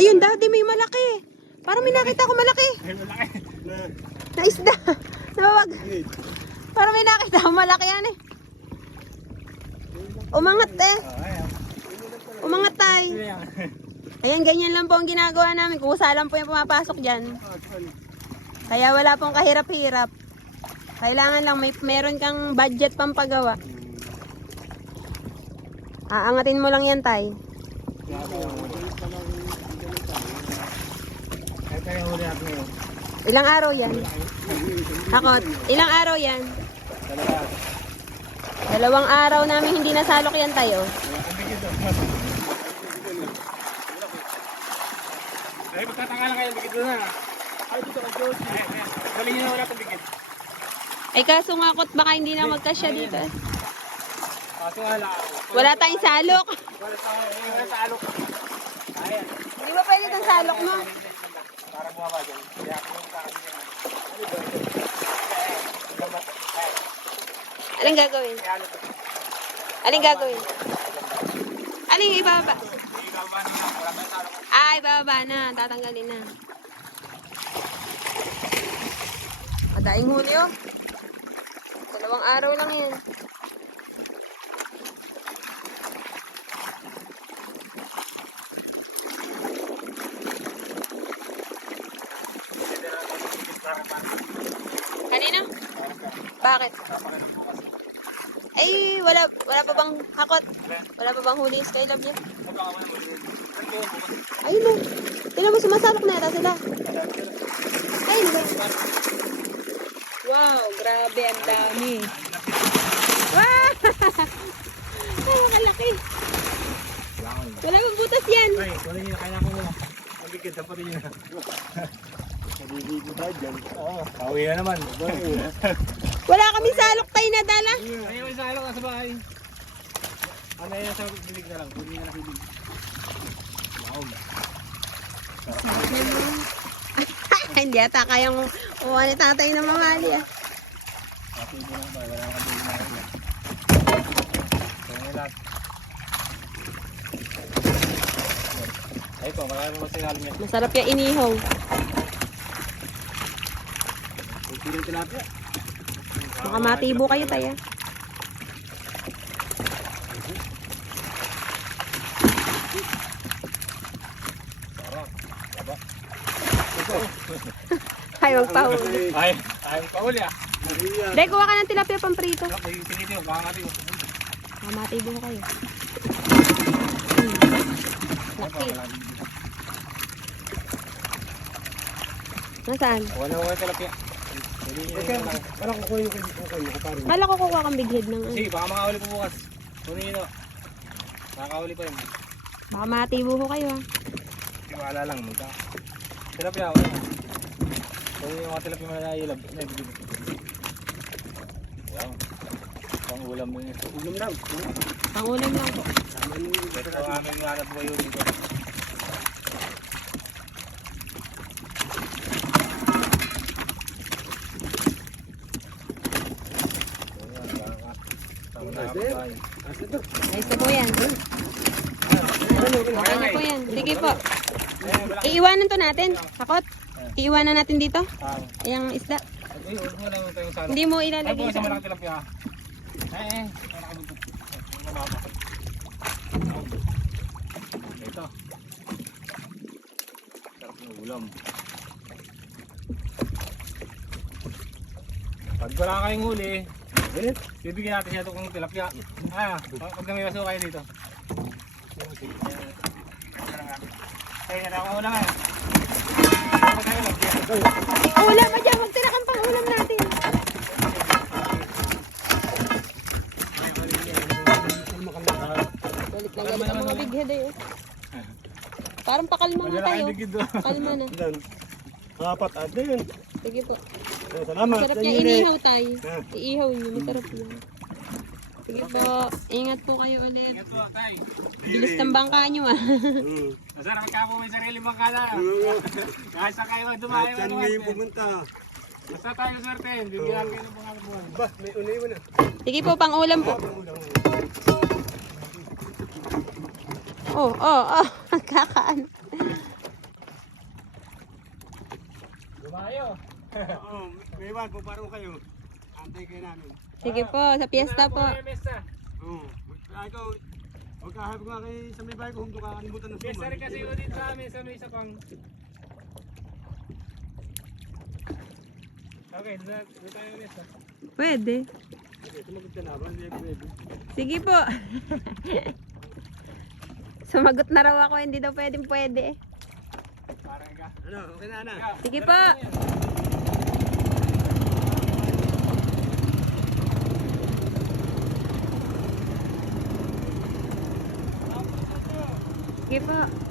Ayun, dati may malaki. Parang may nakita ko malaki. Ay, malaki. Na isda. Nawag. Parang may nakita ko malaki yan eh. Umangat eh. Umangat tay. Ayan. Ganyan lang po ang ginagawa namin. Kusa lang po yung pumapasok dyan. Kaya wala pong kahirap-hirap. Kailangan lang may meron kang budget pampagawa. Aangatin mo lang yan, tay. Yung huli ngayon. Ilang araw yan? Hakot, ilang araw yan? Dalawa. Dalawang araw namin hindi nasalok yan tayo. Ay, magtatanga lang kayo, bigid na. Ay, dito ka, Diyos. Ay, ay, nyo na wala itong bigid. Ay kaso nga kot, baka hindi na magkasya dito. Kaso wala. Wala tayong salok. Wala tayo, wala sa alok. Ayan. Di ba pwede itong salok mo? Para bumaba dyan. Kaya ako yung kakabigyan. Ano ba? Ayan. Ayan. Anong gagawin? Ayan. Anong gagawin? Anong ibaba? Ay, bababa na. Tatanggalin na. Madaing huli oh. Dalawang araw lang yan. Bakit? Ay, wala wala pa bang hakot? Wala pa bang huli yung Skylab niya? Ayun o. Tingnan mo, sumasalok na yata sila. Ayun ba? Wow, grabe, ang dami. Wow! Ay, makalaki. Wala bang butas yan. Ay, wala nyo, kaya ko mo. Mabigid, dapat rin yun. Naliligo tayo dyan. Oo, pauwi na naman. Wala kami salok tayo na dala. Ay, may salok sa bahay. Ano yan sa bibig na lang, kunin na lang bibig. Wow. Hindi ata kayang uwa ni tatay na ah. Kaya lahat. Ay po, marami mo sa ilalim yan. Masarap yung inihaw. Puro tilapia. Baka matibo kayo tayo. Aba. Ay, magpahuli. Ay, ay, pauli ah. Maria. Dahil kuha ka ng tilapia pang prito. Baka matibo kayo. Laki. Nasaan? Wala kayo tilapia. Okay, na parang kukuha yung kukuha yung kaparin. Kala ko kukuha kang big head ng ano. Sige, baka makahuli po bukas. Kunin nyo. Nakakahuli pa yun. Baka matibo ko kayo ah. Tiwala lang, magka. Tilapia, wala. Kunin yung mga tilapia na nailab. Naibigay. Wow. Pang ulam mo yun. Ulam lang. Pangulam lang po. Ito ang aming hanap buhay dito. Ayos na po yan. Okay na po yan. Sige po. Iiwanan to natin. Hakot. Iiwanan natin dito. Ayang isda. Hindi mo Ay, ilalagay sa... Eh, eh. Ito. Sarap ng ulam. Pag wala kayong huli, Ganit. bibigyan natin siya itong tilapia. Ah, pag may baso kayo dito. Kaya na ako ulam eh. Ulam pa dyan. Magtira kang pang ulam natin. Galit na galit ang mga big head eh. Parang pakalma nga tayo. doon. Kalma na. Ilan? Apat. Ano yun? Sige po. Oh, Salamat. Masarap Yan niya yun inihaw tayo. Ah. Iihaw niyo. Masarap yan. Sige po. Ingat po kayo ulit. Ito, tay. Bilis ng bangka niyo ah. Hmm. Masarap ka po may sarili mong kada. Kahit sa kayo dumayo. Saan ngayon ate. pumunta? Basta tayo swerte. Bibigyan kayo ng pangalan buwan. Ba, may unay mo na. Sige po, pang ulam po. Oh, oh, oh. Kakaan. Kabayo. Oo, may iwan po parang kayo. Antay kayo namin. Sige po, sa piyesta po. Pesta. Oo. Ay ikaw, huwag kahabag nga kayo sa may bahay ko, kung kakalimutan ng Pesta rin kasi yun dito sa amin sa may isa pang. Okay, doon doon tayo pesta. Pwede. Okay, sumagot ka na ba? Hindi pwede. Sige po. Sumagot na raw ako, hindi daw pwedeng pwede. Parang ka. Ano, okay na na. Sige po. Sige po.